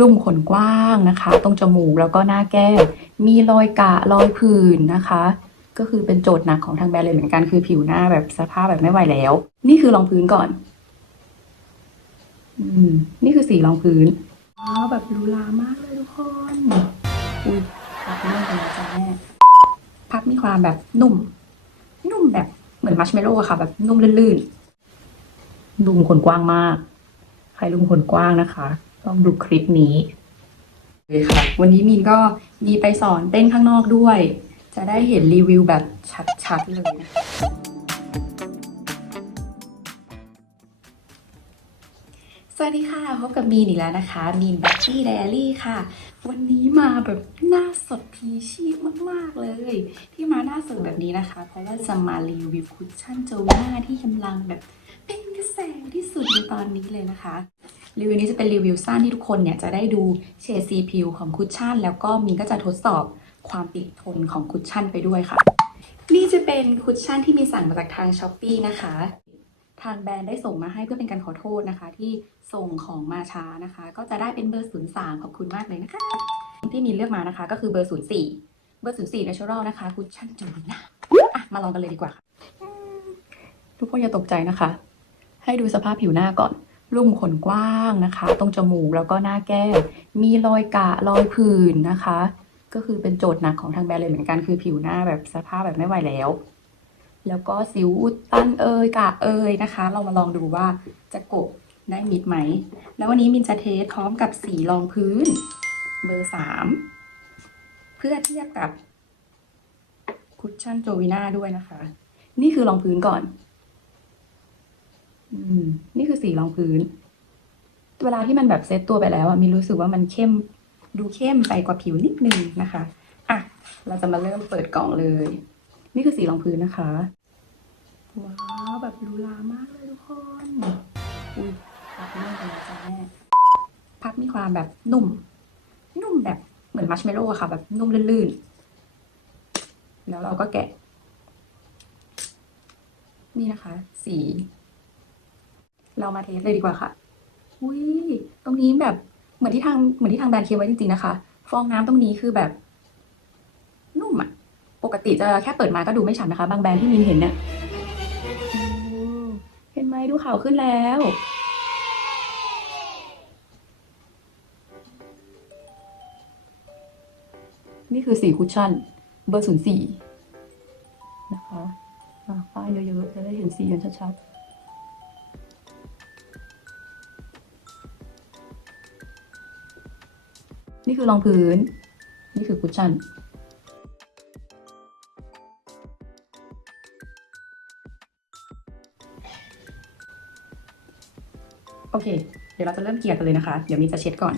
ลุ่มขนกว้างนะคะ ตรงจมูกแล้วก็หน้าแก้มมีรอยกระรอยผื่นนะคะ ก็คือเป็นโจทย์หนักของทางแบรนด์เลยเหมือนกันคือผิวหน้าแบบสภาพแบบไม่ไหวแล้ว นี่คือรองพื้นก่อน อืม นี่คือสีรองพื้นว้าวแบบหรูหรามากเลยทุกคน อุ้ยพับเรื่องกันนะจ๊ะแม่พับมีความแบบนุ่ม นุ่มแบบเหมือนมัชเมลโล่อะค่ะ แบบนุ่มลื่นๆลุมขนกว้างมาก ใครลุมขนกว้างนะคะ ต้องดูคลิปนี้เลยค่ะ วันนี้มีนก็มีไปสอนเต้นข้างนอกด้วย จะได้เห็นรีวิวแบบชัดๆเลยนะสวัสดีค่ะพบกับมีนอีกแล้วนะคะ มีนแบ็คกี้ไดอารี่ค่ะ วันนี้มาแบบหน้าสดพีชีพมาก ๆ เลย ที่มาหน้าสดแบบนี้นะคะ เพราะว่าจะมารีวิวคุชชั่นโจหน้าที่กำลังแบบเป็นกระแสที่สุดในตอนนี้เลยนะคะ รีวิวนี้จะเป็นรีวิวสั้นที่ทุกคนเนี่ยจะได้ดูเฉดสีผิวของคุชชั่น แล้วก็มีนก็จะทดสอบความติดทนของคุชชั่นไปด้วยค่ะ นี่จะเป็นคุชชั่นที่มีสั่งมาจากทางช้อปปีนะคะ ทางแบรนด์ได้ส่งมาให้เพื่อเป็นการขอโทษนะคะ ที่ส่งของมาช้านะคะ ก็จะได้เป็นเบอร์ 03 ขอบคุณมากเลยนะคะ ที่มีเลือกมานะคะก็คือเบอร์ 04 เบอร์ 04 Natural นะคะคุชชั่นจูน่าอะมาลองกันเลยดีกว่าค่ะ ทุกคนอย่าตกใจนะคะ ให้ดูสภาพผิวหน้าก่อน ลุ่มขนกว้างนะคะ ตรงจมูกแล้วก็หน้าแก้มมีรอยกะรอยผื่นนะคะ ก็คือเป็นโจทย์หนักของทางแบรนด์เลยเหมือนกันคือผิวหน้าแบบสภาพแบบไม่ไหวแล้ว แล้วก็สิวอุดตันเอยกะเอยนะคะ เรามาลองดูว่าจะกบได้มิดไหม แล้ววันนี้มินจะเทสพร้อมกับสีรองพื้น เบอร์สามเพื่อเทียบกับคุชชั่นโจวิน่าด้วยนะคะ นี่คือรองพื้นก่อน อืม นี่คือสีรองพื้น เวลาที่มันแบบเซตตัวไปแล้วอะมินรู้สึกว่ามันเข้ม ดูเข้มไปกว่าผิวนิดนึงนะคะ อะ เราจะมาเริ่มเปิดกล่องเลย นี่คือสีรองพื้นนะคะ ว้าวแบบหรูหรามากเลยทุกคน อุ้ยพับเรื่องกันนะจ๊ะแม่พับมีความแบบนุ่ม นุ่มแบบเหมือนมัชเมลโล่อะค่ะ แบบนุ่มลื่นๆ แล้วเราก็แกะ นี่นะคะ สี เรามาเทสเลยดีกว่าค่ะ อุ้ยตรงนี้แบบเหมือนที่ทางเหมือนที่ทางแบรนด์เคียนไว้จริงๆนะคะ ฟองน้ำตรงนี้คือแบบ นุ่มอะปกติจะแค่เปิดมาก็ดูไม่ชัดนะคะ บางแบรนด์ที่มินเห็นเนี่ยโอ้เห็นไหมดูขาวขึ้นแล้วนี่คือสีคุชชั่น เบอร์ศูนย์สี่นะคะอะป้ายเยอะๆจะได้เห็นสีกันชัดๆ นี่คือรองพื้น นี่คือคุชชั่น โอเค เดี๋ยวเราจะเริ่มเกลี่ยกันเลยนะคะ เดี๋ยวมีจะเช็ดก่อน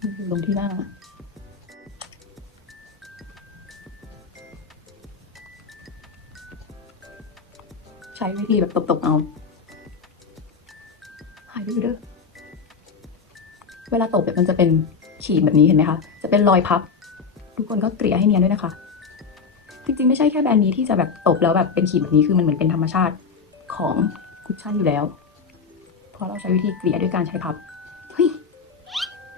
นี่คือลงที่หน้าใช้วิธีแบบตบๆเอาหายไปเด้อ เวลาตบแบบมันจะเป็นขีดแบบนี้เห็นไหมคะ จะเป็นรอยพับ ทุกคนก็เกลี่ยให้เนียนด้วยนะคะ จริงๆ ไม่ใช่แค่แบรนด์นี้ที่จะแบบตบแล้วแบบเป็นขีดแบบนี้คือมันเหมือนเป็นธรรมชาติของคุชชั่นอยู่แล้วเพราะเราใช้วิธีเกลี่ยด้วยการใช้พับ เฮ้ย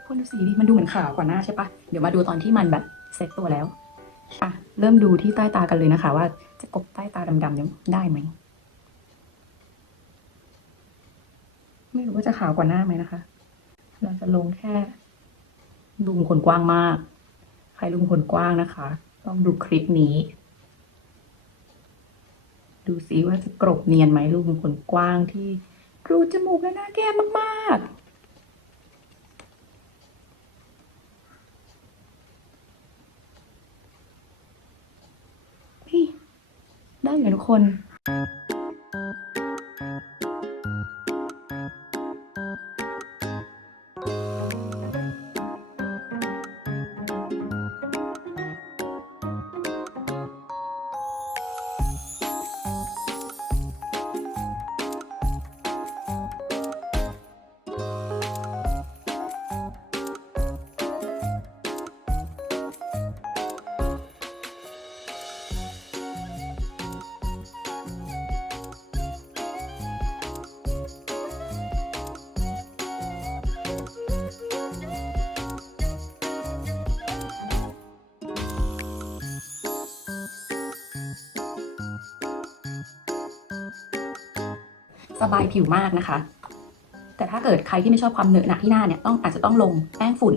คนดูสีดิมันดูเหมือนขาวกว่าหน้าใช่ปะเดี๋ยวมาดูตอนที่มันแบบเซ็ตตัวแล้วอะเริ่มดูที่ใต้ตากันเลยนะคะ ว่าจะกบใต้ตาดำๆเนี่ยได้ไหมไม่รู้ว่าจะขาวกว่าหน้าไหมนะคะ เราจะลงแค่ลุมขนกว้างมาก ใครลุมขนกว้างนะคะ ต้องดูคลิปนี้ ดูซิว่าจะกรบเนียนไหมรูขุมขนกว้างที่รูจมูกและหน้าแก้มมากๆพี่ได้อยู่ทุกคน สบายผิวมากนะคะ แต่ถ้าเกิดใครที่ไม่ชอบความเหนอะหนะที่หน้าเนี่ยต้องอาจจะต้องลงแป้งฝุ่น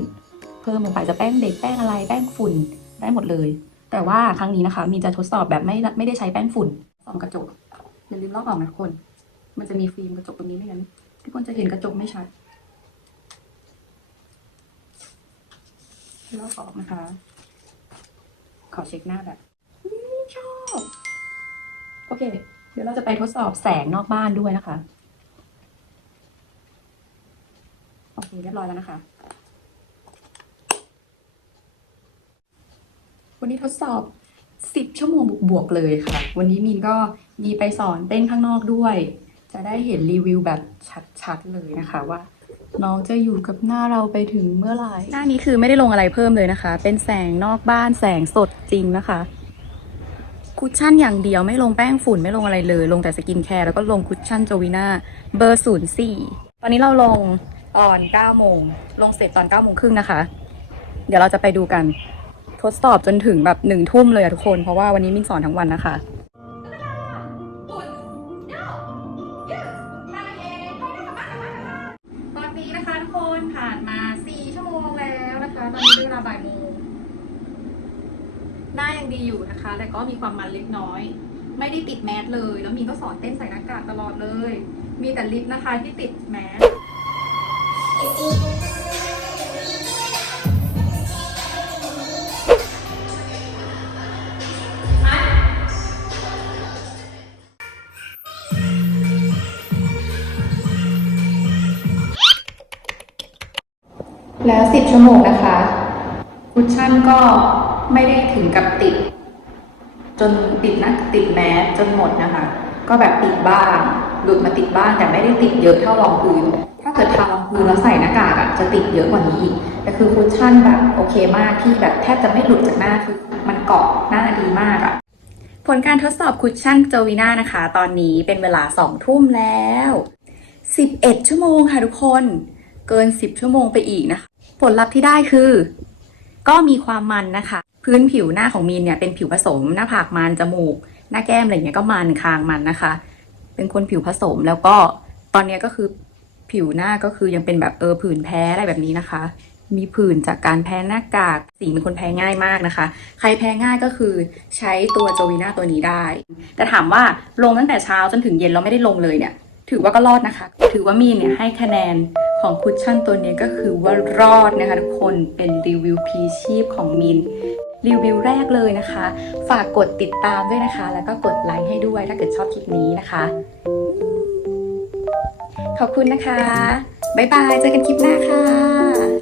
เพิ่มลงไปจะแป้งเด็กแป้งอะไรแป้งฝุ่นได้หมดเลย แต่ว่าครั้งนี้นะคะ มีจะทดสอบแบบไม่ไม่ได้ใช้แป้งฝุ่นส่องกระจกอย่าลืมลอกออกนะทุกคน มันจะมีฟิล์มกระจกตรงนี้ไม่งั้นทุกคนจะเห็นกระจกไม่ชัดลอกออกนะคะ ขอเช็คหน้าแบบชอบ โอเค เดี๋ยวเราจะไปทดสอบแสงนอกบ้านด้วยนะคะ โอเค เรียบร้อยแล้วนะคะ วันนี้ทดสอบ10ชั่วโมงบวกๆเลยค่ะ วันนี้มีนก็มีไปสอนเต้นข้างนอกด้วย จะได้เห็นรีวิวแบบชัดๆเลยนะคะว่า น้องจะอยู่กับหน้าเราไปถึงเมื่อไหร่ หน้านี้คือไม่ได้ลงอะไรเพิ่มเลยนะคะ เป็นแสงนอกบ้านแสงสดจริงนะคะ คุชชั่นอย่างเดียวไม่ลงแป้งฝุ่นไม่ลงอะไรเลย ลงแต่สกินแคร์แล้วก็ลงคุชชั่นโจวิน่าเบอร์ศูนย์สี่ตอนนี้เราลงตอนเก้าโมงลงเสร็จตอนเก้าโมงครึ่งนะคะ เดี๋ยวเราจะไปดูกัน ทดสอบจนถึงแบบหนึ่งทุ่มเลยอะทุกคน เพราะว่าวันนี้มินสอนทั้งวันนะคะ หน้ายังดีอยู่นะคะ แต่ก็มีความมันเล็กน้อย ไม่ได้ติดแมสเลย แล้วมีนก็สอนเต้นใส่หน้ากากตลอดเลย มีแต่ลิปนะคะที่ติดแมสแล้ว 10 ชั่วโมงนะคะ คุชชั่นก็ ไม่ได้ถึงกับติด จนติดหนะติดแมสจนหมดนะคะ ก็แบบติดบ้างหลุดมาติดบ้างแต่ไม่ได้ติดเยอะเท่ารองพื้น ถ้าเกิดทารองพื้นแล้วใส่หน้ากากอะจะติดเยอะกว่านี้อีกแต่คือคุชชั่นแบบโอเคมากที่แบบแทบจะไม่หลุดจากหน้าคือมันเกาะหน้าดีมากอะผลการทดสอบคุชชั่นโจวีน่านะคะ ตอนนี้เป็นเวลา2ทุ่มแล้ว 11 ชั่วโมงค่ะทุกคน เกิน 10 ชั่วโมงไปอีกนะคะ ผลลัพธ์ที่ได้คือ ก็มีความมันนะคะ พื้นผิวหน้าของมีนเนี่ยเป็นผิวผสม หน้าผากมันจมูก หน้าแก้มอะไรเงี้ยก็มันคางมันนะคะ เป็นคนผิวผสมแล้วก็ตอนเนี้ยก็คือผิวหน้าก็คือยังเป็นแบบเออผื่นแพ้อะไรแบบนี้นะคะ มีผื่นจากการแพ้หน้ากากสีเป็นคนแพ้ง่ายมากนะคะ ใครแพ้ง่ายก็คือใช้ตัวโจวีน่าตัวนี้ได้ แต่ถามว่าลงตั้งแต่เช้าจนถึงเย็นเราไม่ได้ลงเลยเนี่ย ถือว่าก็รอดนะคะ ถือว่ามีนเนี่ยให้คะแนนของคุชชั่นตัวนี้ก็คือว่ารอดนะคะทุกคนเป็นรีวิวพีชีพของมินรีวิวแรกเลยนะคะ ฝากกดติดตามด้วยนะคะ แล้วก็กดไลค์ให้ด้วยถ้าเกิดชอบคลิปนี้นะคะ ขอบคุณนะคะ บ๊ายบาย เจอกันคลิปหน้าค่ะ